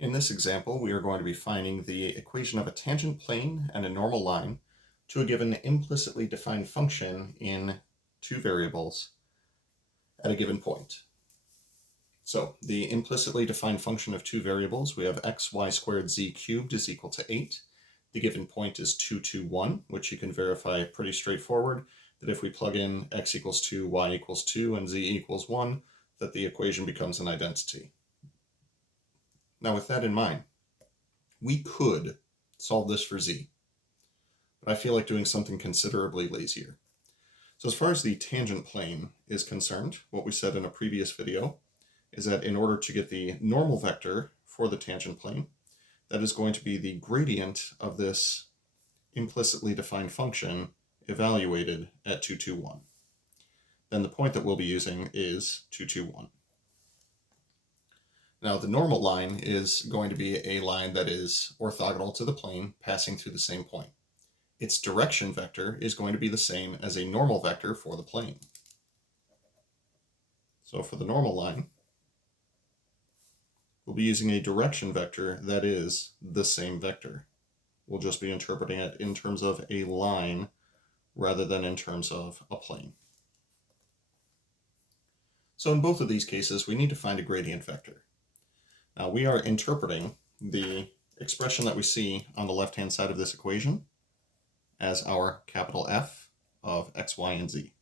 In this example, we are going to be finding the equation of a tangent plane and a normal line to a given implicitly defined function in two variables at a given point. So the implicitly defined function of two variables, we have x, y squared, z cubed is equal to 8. The given point is 2, 2, 1, which you can verify pretty straightforward, that if we plug in x equals 2, y equals 2, and z equals 1, that the equation becomes an identity. Now with that in mind, we could solve this for z, but I feel like doing something considerably lazier. So as far as the tangent plane is concerned, what we said in a previous video is that in order to get the normal vector for the tangent plane, that is going to be the gradient of this implicitly defined function evaluated at 2, 2, 1. Then the point that we'll be using is 2, 2, 1. Now the normal line is going to be a line that is orthogonal to the plane passing through the same point. Its direction vector is going to be the same as a normal vector for the plane. So for the normal line, we'll be using a direction vector that is the same vector. We'll just be interpreting it in terms of a line rather than in terms of a plane. So in both of these cases, we need to find a gradient vector. Now we are interpreting the expression that we see on the left-hand side of this equation as our capital F of x, y, and z.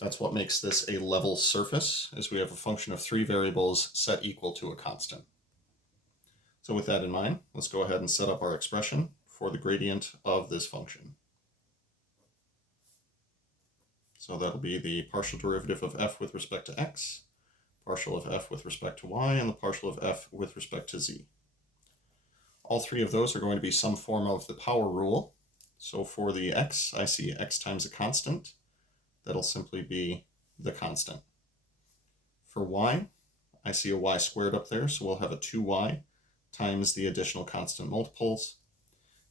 That's what makes this a level surface, as we have a function of three variables set equal to a constant. So with that in mind, let's go ahead and set up our expression for the gradient of this function. So that'll be the partial derivative of f with respect to x, partial of f with respect to y, and the partial of f with respect to z. All three of those are going to be some form of the power rule. So for the x, I see x times a constant. That'll simply be the constant. For y, I see a y squared up there, so we'll have a 2y times the additional constant multiples.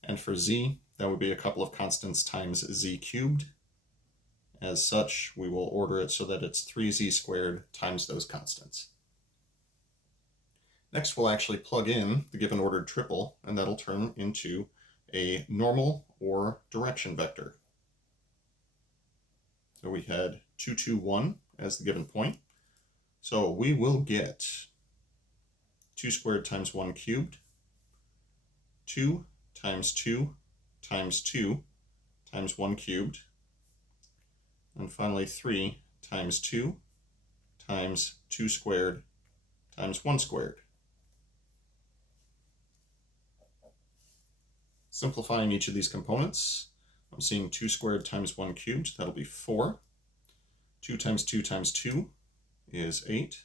And for z, that would be a couple of constants times z cubed. As such, we will order it so that it's 3z squared times those constants. Next, we'll actually plug in the given ordered triple, and that'll turn into a normal or direction vector. So we had 2, 2, 1 as the given point. So we will get 2 squared times 1 cubed, 2 times 2 times 2 times 1 cubed, and finally 3 times 2 times 2 squared times 1 squared. Simplifying each of these components, I'm seeing 2 squared times 1 cubed, that'll be 4. 2 times 2 times 2 is 8.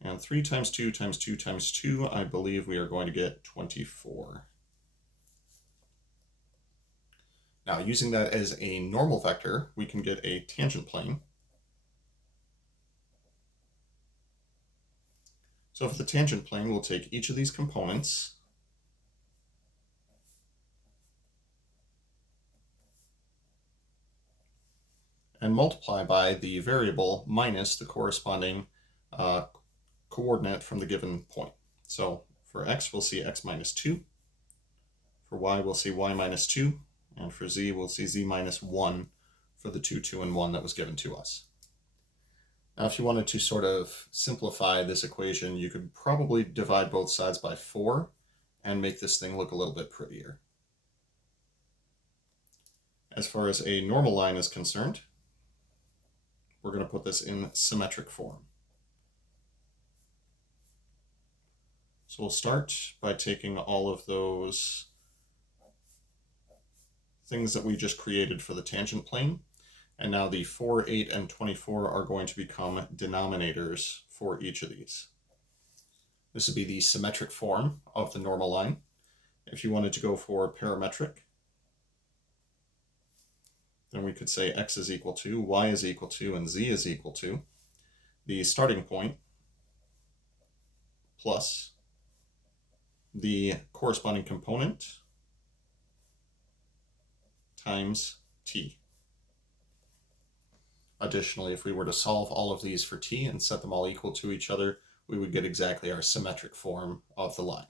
And 3 times 2 times 2 times 2, I believe we are going to get 24. Now, using that as a normal vector, we can get a tangent plane. So for the tangent plane, we'll take each of these components and multiply by the variable minus the corresponding coordinate from the given point. So for x, we'll see x minus 2. For y, we'll see y minus 2. And for z, we'll see z minus 1 for the 2, 2, and 1 that was given to us. Now, if you wanted to sort of simplify this equation, you could probably divide both sides by 4 and make this thing look a little bit prettier. As far as a normal line is concerned, we're going to put this in symmetric form. So we'll start by taking all of those things that we just created for the tangent plane, and now the 4, 8, and 24 are going to become denominators for each of these. This would be the symmetric form of the normal line. If you wanted to go for parametric, then we could say x is equal to, y is equal to, and z is equal to the starting point plus the corresponding component times t. Additionally, if we were to solve all of these for t and set them all equal to each other, we would get exactly our symmetric form of the line.